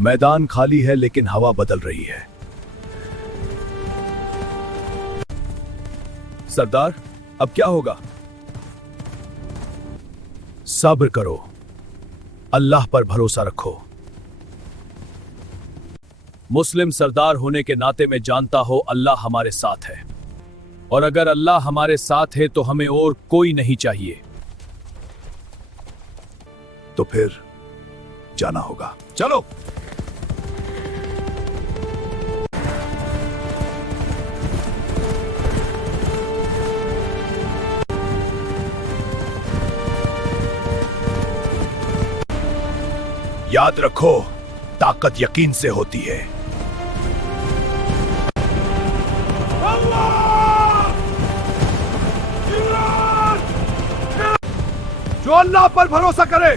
मैदान खाली है लेकिन हवा बदल रही है। सरदार, अब क्या होगा? सब्र करो, अल्लाह पर भरोसा रखो। मुस्लिम सरदार होने के नाते मैं जानता हो अल्लाह हमारे साथ है, और अगर अल्लाह हमारे साथ है तो हमें और कोई नहीं चाहिए। तो फिर जाना होगा। चलो। याद रखो, ताकत यकीन से होती है। जो अल्लाह पर भरोसा करे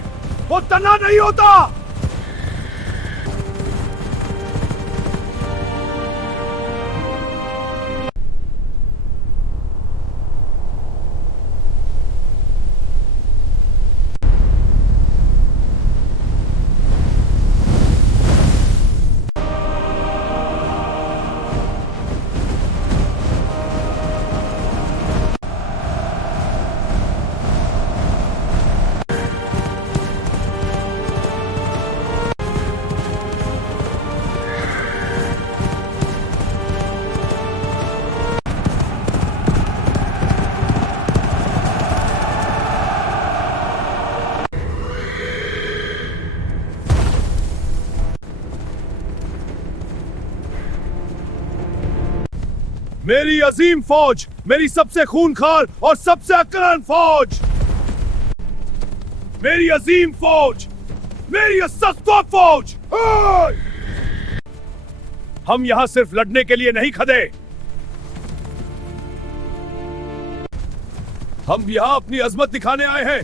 वो तना नहीं होता। मेरी अजीम फौज, मेरी सबसे खूंखार और सबसे अक्लमंद फौज, मेरी अजीम फौज, मेरी सख्त फौज। हम यहां सिर्फ लड़ने के लिए नहीं खड़े, हम यहां अपनी अजमत दिखाने आए हैं।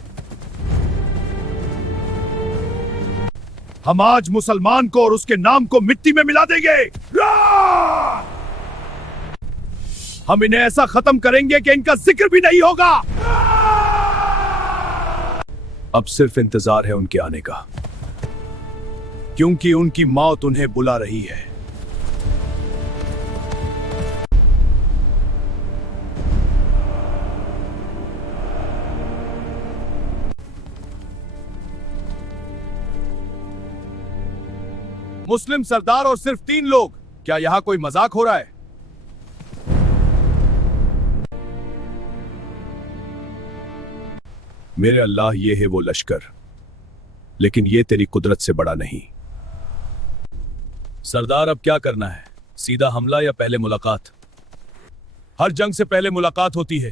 हम आज मुसलमान को और उसके नाम को मिट्टी में मिला देंगे। हम इन्हें ऐसा खत्म करेंगे कि इनका जिक्र भी नहीं होगा। अब सिर्फ इंतजार है उनके आने का, क्योंकि उनकी मौत उन्हें बुला रही है। मुस्लिम सरदार और सिर्फ 3 लोग, क्या यहां कोई मजाक हो रहा है? मेरे अल्लाह, ये है वो लश्कर, लेकिन ये तेरी कुदरत से बड़ा नहीं। सरदार, अब क्या करना है? सीधा हमला या पहले मुलाकात? हर जंग से पहले मुलाकात होती है,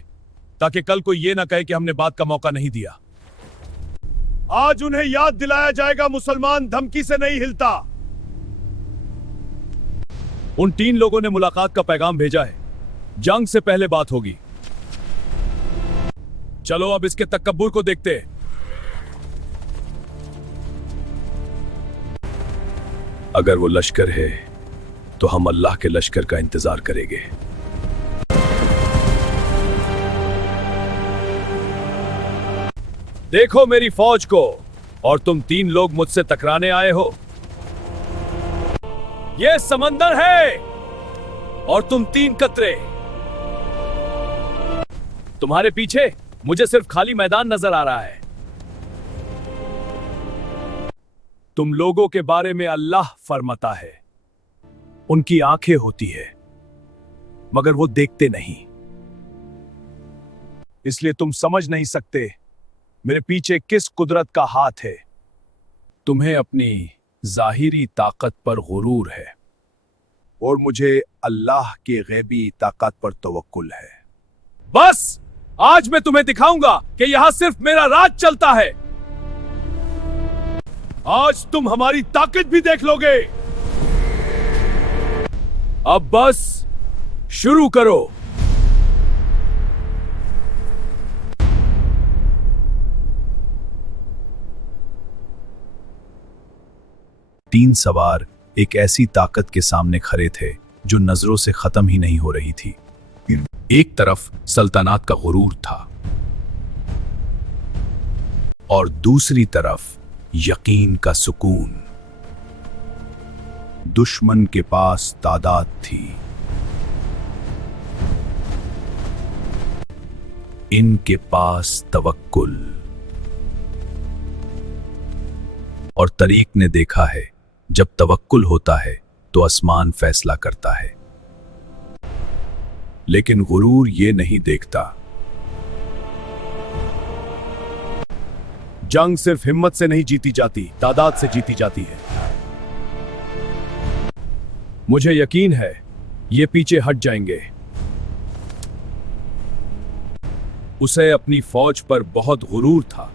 ताकि कल कोई ये ना कहे कि हमने बात का मौका नहीं दिया। आज उन्हें याद दिलाया जाएगा, मुसलमान धमकी से नहीं हिलता। उन 3 लोगों ने मुलाकात का पैगाम भेजा है, जंग से पहले बात होगी। चलो अब इसके तकब्बुर को देखते हैं। अगर वो लश्कर है तो हम अल्लाह के लश्कर का इंतजार करेंगे। देखो मेरी फौज को, और तुम 3 लोग मुझसे टकराने आए हो। ये समंदर है और तुम 3 कतरे। तुम्हारे पीछे मुझे सिर्फ खाली मैदान नजर आ रहा है। तुम लोगों के बारे में अल्लाह फरमाता है, उनकी आंखें होती है मगर वो देखते नहीं, इसलिए तुम समझ नहीं सकते मेरे पीछे किस कुदरत का हाथ है। तुम्हें अपनी जाहिरी ताकत पर गुरूर है और मुझे अल्लाह की गैबी ताकत पर तवक्कुल है। बस आज मैं तुम्हें दिखाऊंगा कि यहां सिर्फ मेरा राज चलता है। आज तुम हमारी ताकत भी देख लोगे। अब बस शुरू करो। तीन सवार एक ऐसी ताकत के सामने खड़े थे जो नजरों से खत्म ही नहीं हो रही थी। एक तरफ सल्तनत का गुरूर था और दूसरी तरफ यकीन का सुकून। दुश्मन के पास तादाद थी। इनके पास तवक्कुल। और तरीक ने देखा है, जब तवक्कुल होता है तो आसमान फैसला करता है। लेकिन गुरूर ये नहीं देखता। जंग सिर्फ हिम्मत से नहीं जीती जाती, तादाद से जीती जाती है। मुझे यकीन है ये पीछे हट जाएंगे। उसे अपनी फौज पर बहुत गुरूर था।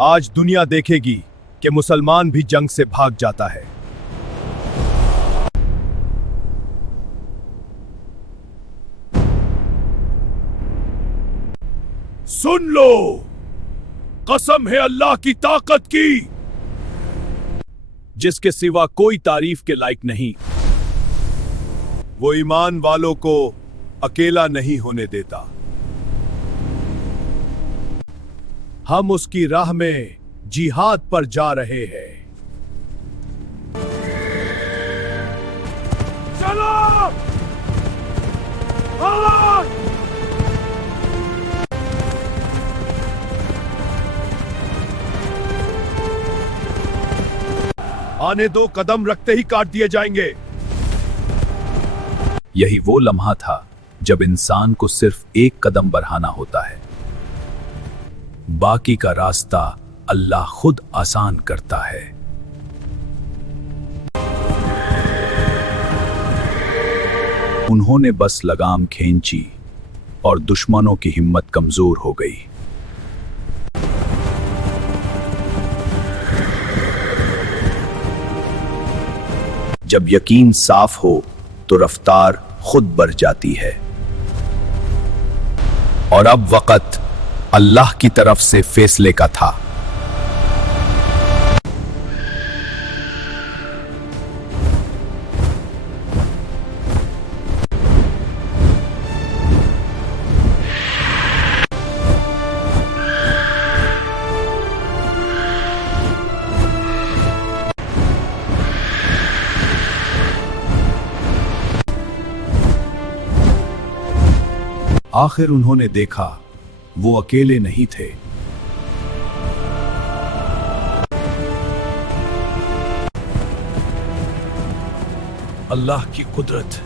आज दुनिया देखेगी कि मुसलमान भी जंग से भाग जाता है। सुन लो, कसम है अल्लाह की ताकत की, जिसके सिवा कोई तारीफ के लायक नहीं। वो ईमान वालों को अकेला नहीं होने देता। हम उसकी राह में जिहाद पर जा रहे हैं। चलो! आने दो, कदम रखते ही काट दिए जाएंगे। यही वो लम्हा था जब इंसान को सिर्फ एक कदम बढ़ाना होता है। बाकी का रास्ता अल्लाह खुद आसान करता है। उन्होंने बस लगाम खींची और दुश्मनों की हिम्मत कमजोर हो गई। जब यकीन साफ हो तो रफ्तार खुद बढ़ जाती है। और अब वक्त अल्लाह की तरफ से फैसले का था। आखिर उन्होंने देखा वो अकेले नहीं थे। अल्लाह की कुदरत।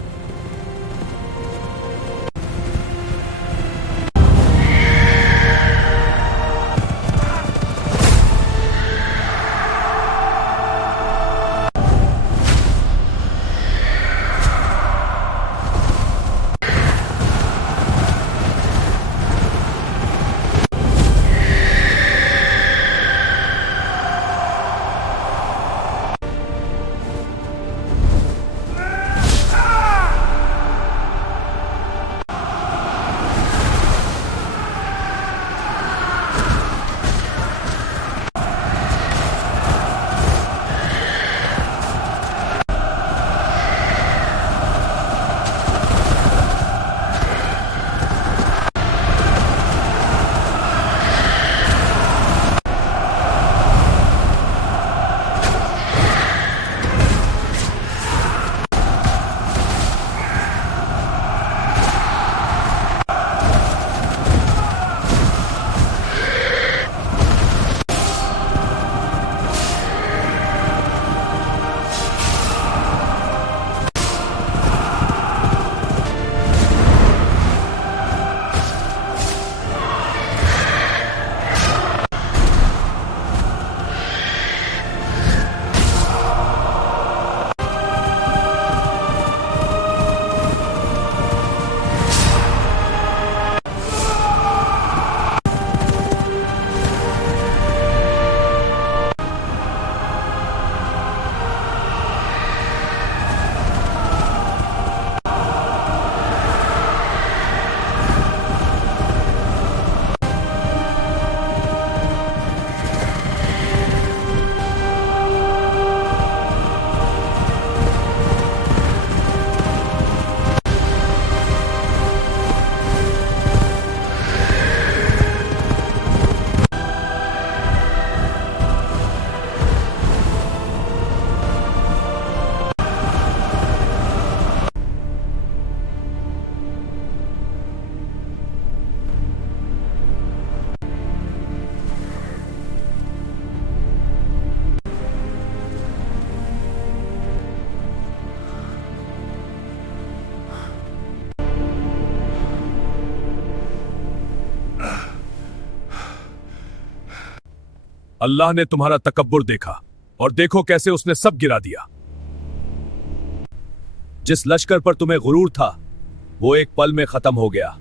अल्लाह ने तुम्हारा तकब्बुर देखा और देखो कैसे उसने सब गिरा दिया। जिस लश्कर पर तुम्हें गुरूर था वो एक पल में खत्म हो गया।